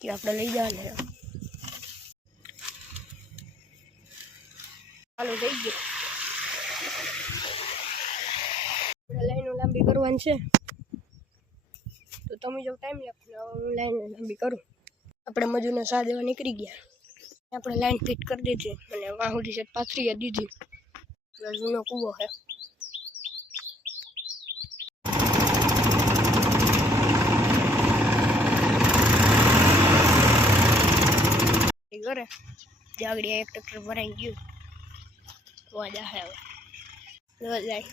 કે આપણે લઈ જવાને ચાલુ થઈ ગયું. આપણે લાઈનો લાંબી કરવાની છે તો તમે જો ટાઈમ લાગશે હું લાઈન લાંબી કરું. આપણે મજૂરને સા દેવા નીકળી ગયા. આપણે લાઈન ફિટ કરી દીધી અને વાહ સુધી છે પાથરી દીધી. જૂનો કૂવો છે. ઘરે જાગડી એક ટ્રેક્ટર ભરાઈ ગયું. વાજા હે હવે જાય.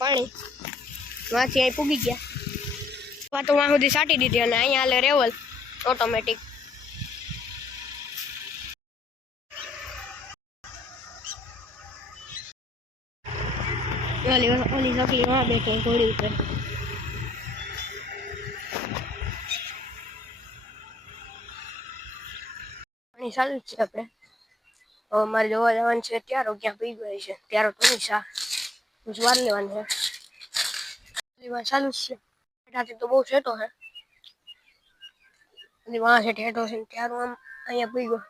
પાણી વાંચી અહીં પૂગી ગયા. તો વાં સુધી સાટી દીધી અને અહીંયા હાલે રેવલ ઓટોમેટિક. ઓલી સકલી વાં બેઠો ઘોડી ઉપર. પાણી ચાલુ જ છે. આપણે હવે મારે જોવા જવાનું છે. ત્યારો ક્યાં પી ગઈ છે ત્યારો તો નહીં સા વાર લેવાની છે. ચાલુ જ છે. એટાથી તો બહુ છેટો છે. વાં છે ઠેઠો છે ત્યારો આમ અહીંયા પી ગયો.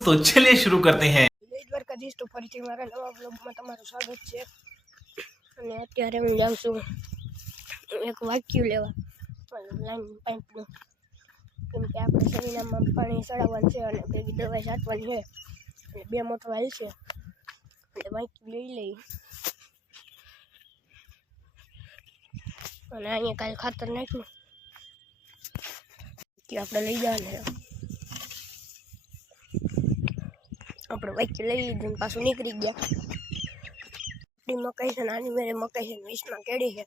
तो चलिए शुरू करते हैं. દ્વારકાધીશ તો ફરીથી મારા નવા બ્લોગમાં તમારું સ્વાગત છે. અને અત્યારે હું જાઉં છું એક વાક્યુ લેવા લાઈન પાઇપનું. કેમ કે આપણે શરીરમાં પાણી ચડાવવાનું છે અને ભેગી દવાઈ છાંટવાની છે અને 2 મોટર હાલ છે એટલે વાક્યુ લઈ લઈ. અને અહીંયા કાલે ખાતર નાખ્યું કે આપણે લઈ જવાને. આપણે વાક્ય લઈ લીધું પાછું નીકળી ગયા. આપણી મકાઈ છે નાની મેરે મકાઈ છે 20માં કેળી છે.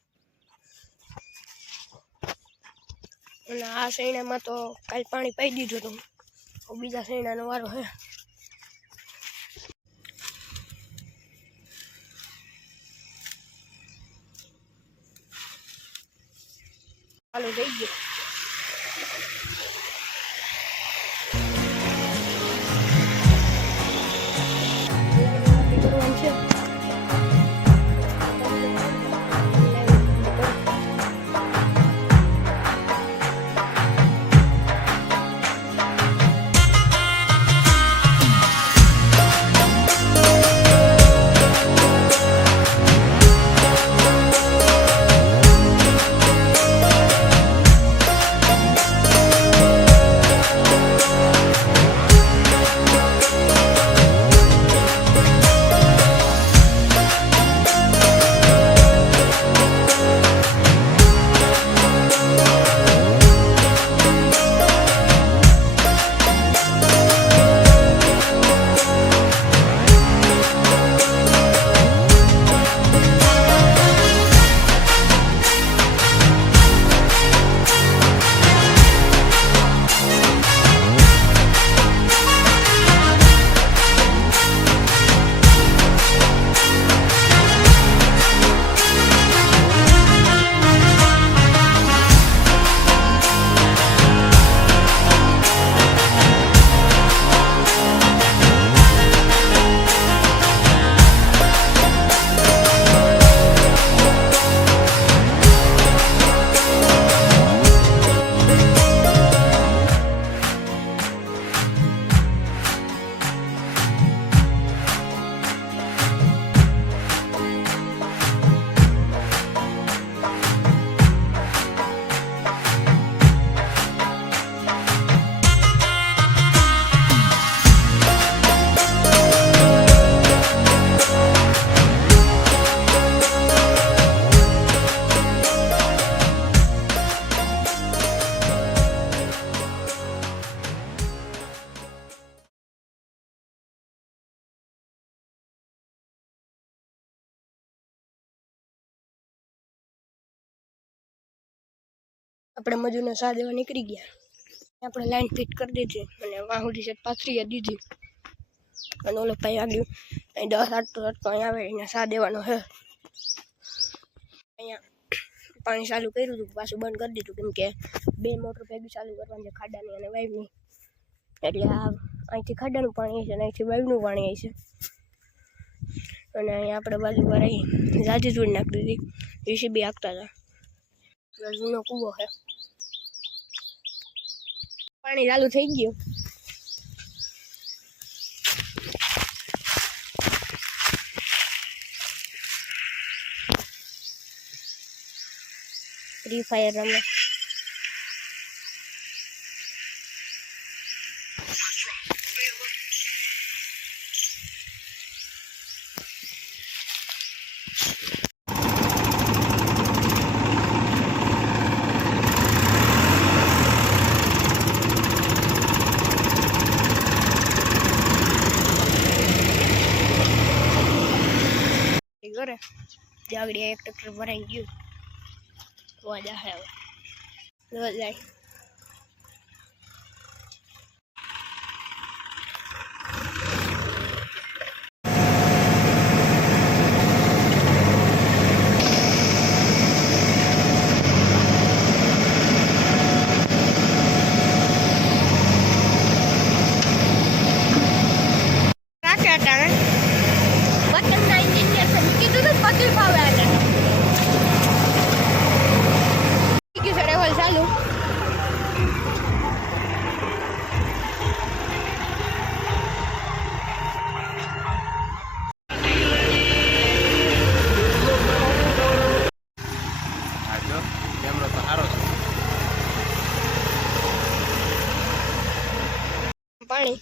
અને આ શેણામાં તો કાલ પાણી પાઈ દીધું હતું. બીજા શેણાનો વારો છે. ચાલુ થઈ ગયું. આપણે મજૂરને સા દેવા નીકળી ગયા. આપણે લાઈન ફિટ કરી દીધી અને વાહ સુધી છે પાથરી દીધી. અને ઓલો ભાઈ આગળ અહીં 10 8 તો અહીં આવે એને સા દેવાનો છે. અહીંયા પાણી ચાલુ કર્યું હતું પાછું બંધ કરી દીધું કેમ કે 2 મોટર ભેગી ચાલુ કરવાની છે ખાડાની અને વાઇવની. એટલે આ અહીંથી ખાડાનું પાણી છે અને અહીંથી વાઇવનું પાણી છે. અને અહીંયા આપણે બાજુ વાળી જાજી જોડી નાખી દીધી. JCB હાંકતા હતા. જૂનો કૂવો છે. પાણી ચાલુ થઈ ગયું. ફ્રી ફાયર રમે. ઘરે જાગડી એક ટ્રેક્ટર ભરાઈ ગયું. વાજા હે હવે જાય. પાણી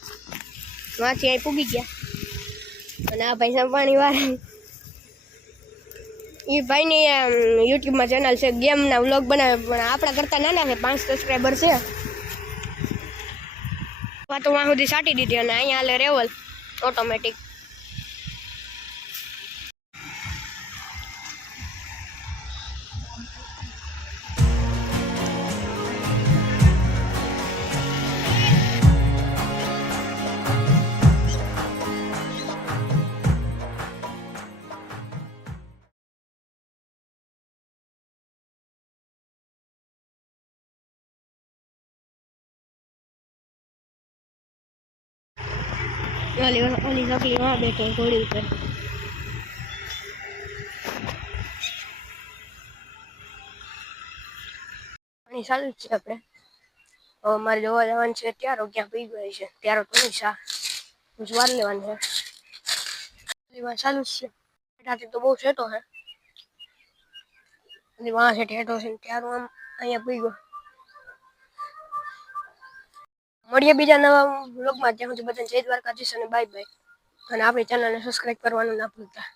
માંથી અહીં પૂગી ગયા અને આ ભાઈ પાણી વાળે એ ભાઈની યુટ્યુબમાં ચેનલ છે ગેમના વ્લોગ બનાવે પણ આપણા કરતા નાના છે 5 સબસ્ક્રાઈબર છે. તો વાં સુધી સાટી દીધી અને અહીંયા હાલે રેવલ ઓટોમેટિક. ઓલી સકલી માં બેઠો ઘોડી ઉપર. પાણી ચાલુ જ છે. આપણે હવે મારે જોવા જવાનું છે ત્યારો ક્યાં પી ગઈ છે ત્યારો તો નહીં સા વાર લેવાનું છે. ચાલુ જ છે. એટાથી તો બહુ છેટો છે. વાં છે ઠેઠો છે ત્યારો આમ અહીંયા પી ગયો. મળીએ બીજા નવા વ્લોગમાં. ત્યાં સુધી બધાને જય દ્વારકાધીશ અને બાય બાય. અને આપણી ચેનલને સબસ્ક્રાઈબ કરવાનું ના ભૂલતા.